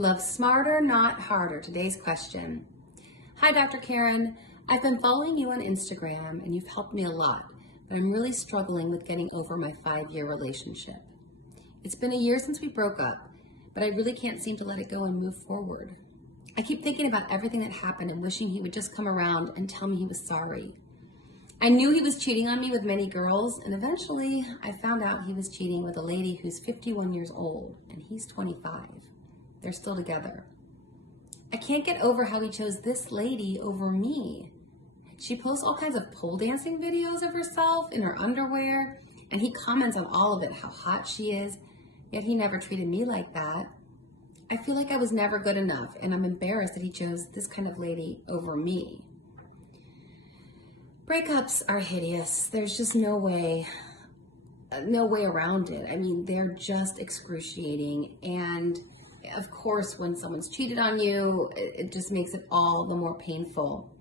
Love smarter, not harder. Today's question. Hi, Dr. Karen. I've been following you on Instagram and you've helped me a lot, but I'm really struggling with getting over my 5-year relationship. It's been a year since we broke up, but I really can't seem to let it go and move forward. I keep thinking about everything that happened and wishing he would just come around and tell me he was sorry. I knew he was cheating on me with many girls, and eventually I found out he was cheating with a lady who's 51 years old and he's 25. They're still together. I can't get over how he chose this lady over me. She posts all kinds of pole dancing videos of herself in her underwear, and he comments on all of it, how hot she is, yet he never treated me like that. I feel like I was never good enough, and I'm embarrassed that he chose this kind of lady over me. Breakups are hideous. There's just no way around it. I mean, they're just excruciating, and of course, when someone's cheated on you, it just makes it all the more painful.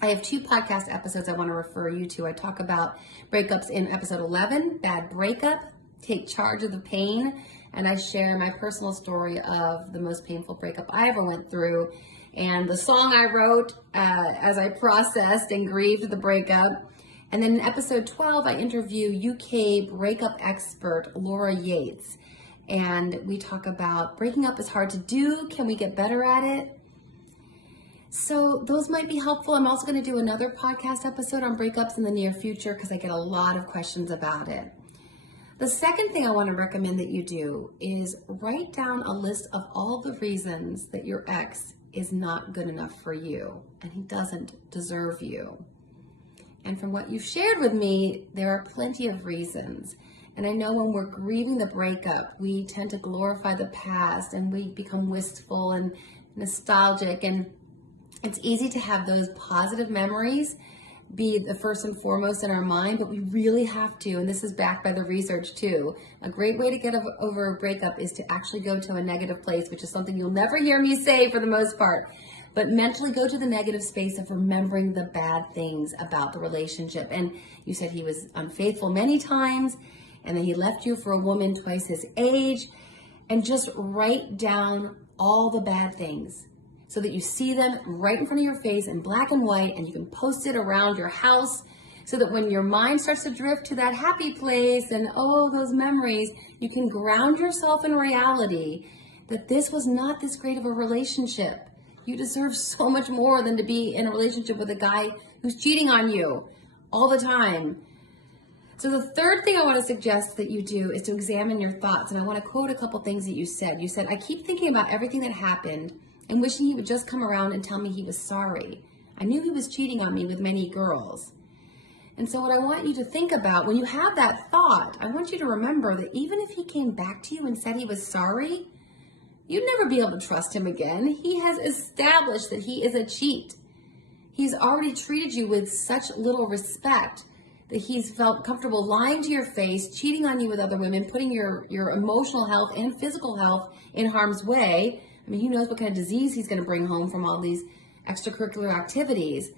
I have 2 podcast episodes I want to refer you to. I talk about breakups in episode 11, Bad Breakup, Take Charge of the Pain, and I share my personal story of the most painful breakup I ever went through and the song I wrote as I processed and grieved the breakup. And then in episode 12, I interview UK breakup expert Laura Yates. And we talk about breaking up is hard to do. Can we get better at it? So those might be helpful. I'm also going to do another podcast episode on breakups in the near future because I get a lot of questions about it. The second thing I want to recommend that you do is write down a list of all the reasons that your ex is not good enough for you and he doesn't deserve you. And from what you've shared with me, there are plenty of reasons. And I know when we're grieving the breakup, we tend to glorify the past and we become wistful and nostalgic. And it's easy to have those positive memories be the first and foremost in our mind, but we really have to, and this is backed by the research too. A great way to get over a breakup is to actually go to a negative place, which is something you'll never hear me say for the most part. But mentally go to the negative space of remembering the bad things about the relationship. And you said he was unfaithful many times, and then he left you for a woman twice his age, and just write down all the bad things so that you see them right in front of your face in black and white, and you can post it around your house so that when your mind starts to drift to that happy place and those memories, you can ground yourself in reality that this was not this great of a relationship. You deserve so much more than to be in a relationship with a guy who's cheating on you all the time. So the third thing I want to suggest that you do is to examine your thoughts. And I want to quote a couple things that you said. You said, I keep thinking about everything that happened and wishing he would just come around and tell me he was sorry. I knew he was cheating on me with many girls. And so what I want you to think about when you have that thought, I want you to remember that even if he came back to you and said he was sorry, you'd never be able to trust him again. He has established that he is a cheat. He's already treated you with such little respect that he's felt comfortable lying to your face, cheating on you with other women, putting your emotional health and physical health in harm's way. I mean, who knows what kind of disease he's going to bring home from all these extracurricular activities.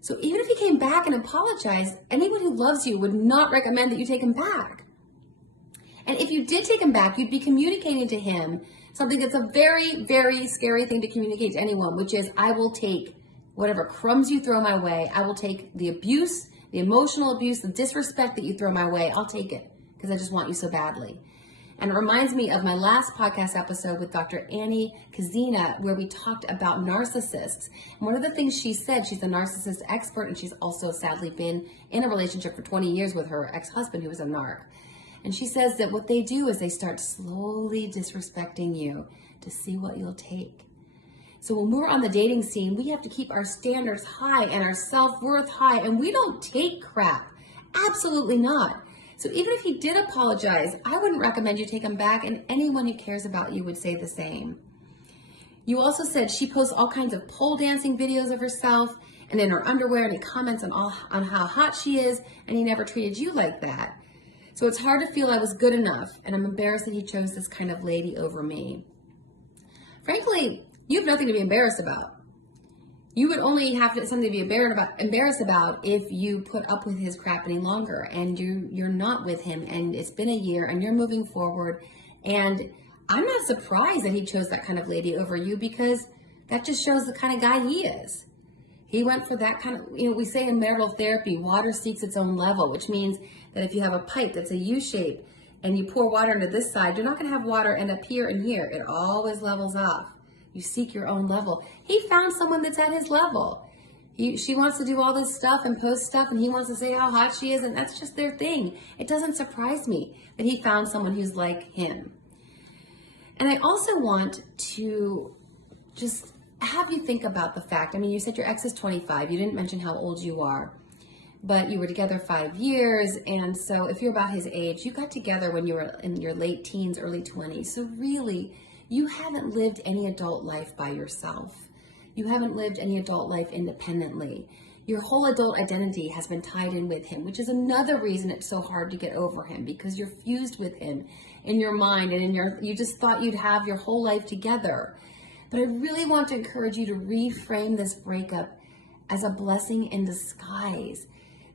So even if he came back and apologized, anyone who loves you would not recommend that you take him back. And if you did take him back, you'd be communicating to him something that's a very, very scary thing to communicate to anyone, which is, I will take whatever crumbs you throw my way. I will take the abuse, the emotional abuse, the disrespect that you throw my way. I'll take it because I just want you so badly. And it reminds me of my last podcast episode with Dr. Annie Kazina, where we talked about narcissists. And one of the things she said, she's a narcissist expert, and she's also sadly been in a relationship for 20 years with her ex-husband who was a narc. And she says that what they do is they start slowly disrespecting you to see what you'll take. So when we're on the dating scene, we have to keep our standards high and our self-worth high, and we don't take crap. Absolutely not. So even if he did apologize, I wouldn't recommend you take him back, and anyone who cares about you would say the same. You also said she posts all kinds of pole dancing videos of herself and in her underwear, and he comments on how hot she is, and he never treated you like that. So it's hard to feel I was good enough, and I'm embarrassed that he chose this kind of lady over me. Frankly, you have nothing to be embarrassed about. You would only have something to be embarrassed about if you put up with his crap any longer and you're not with him and it's been a year and you're moving forward. And I'm not surprised that he chose that kind of lady over you, because that just shows the kind of guy he is. He went for that kind of, we say in marital therapy, water seeks its own level, which means that if you have a pipe that's a U shape and you pour water into this side, you're not going to have water end up here and here. It always levels off. You seek your own level. He found someone that's at his level. She wants to do all this stuff and post stuff, and he wants to say how hot she is, and that's just their thing. It doesn't surprise me that he found someone who's like him. And I also want to just have you think about the fact, you said your ex is 25. You didn't mention how old you are, but you were together 5 years. And so if you're about his age, you got together when you were in your late teens, early 20s. So really, you haven't lived any adult life by yourself. You haven't lived any adult life independently. Your whole adult identity has been tied in with him, which is another reason it's so hard to get over him, because you're fused with him in your mind and you just thought you'd have your whole life together. But I really want to encourage you to reframe this breakup as a blessing in disguise.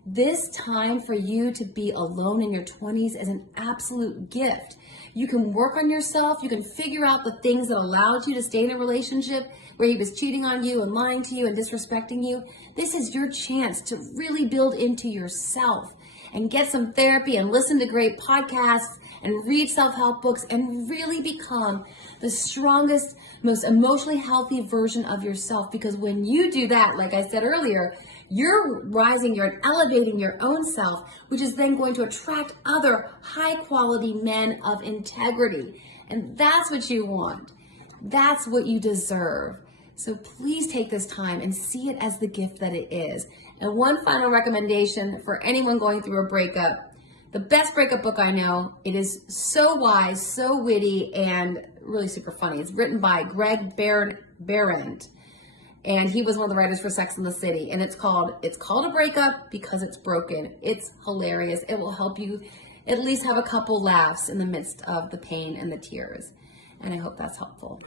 This time for you to be alone in your 20s is an absolute gift. You can work on yourself. You can figure out the things that allowed you to stay in a relationship where he was cheating on you and lying to you and disrespecting you. This is your chance to really build into yourself and get some therapy and listen to great podcasts and read self-help books and really become the strongest, most emotionally healthy version of yourself. Because when you do that, like I said earlier, you're rising, you're elevating your own self, which is then going to attract other high-quality men of integrity. And that's what you want. That's what you deserve. So please take this time and see it as the gift that it is. And one final recommendation for anyone going through a breakup: the best breakup book I know. It is so wise, so witty, and really super funny. It's written by Greg Behrendt. And he was one of the writers for Sex and the City. And it's called A Breakup Because It's Broken. It's hilarious. It will help you at least have a couple laughs in the midst of the pain and the tears. And I hope that's helpful.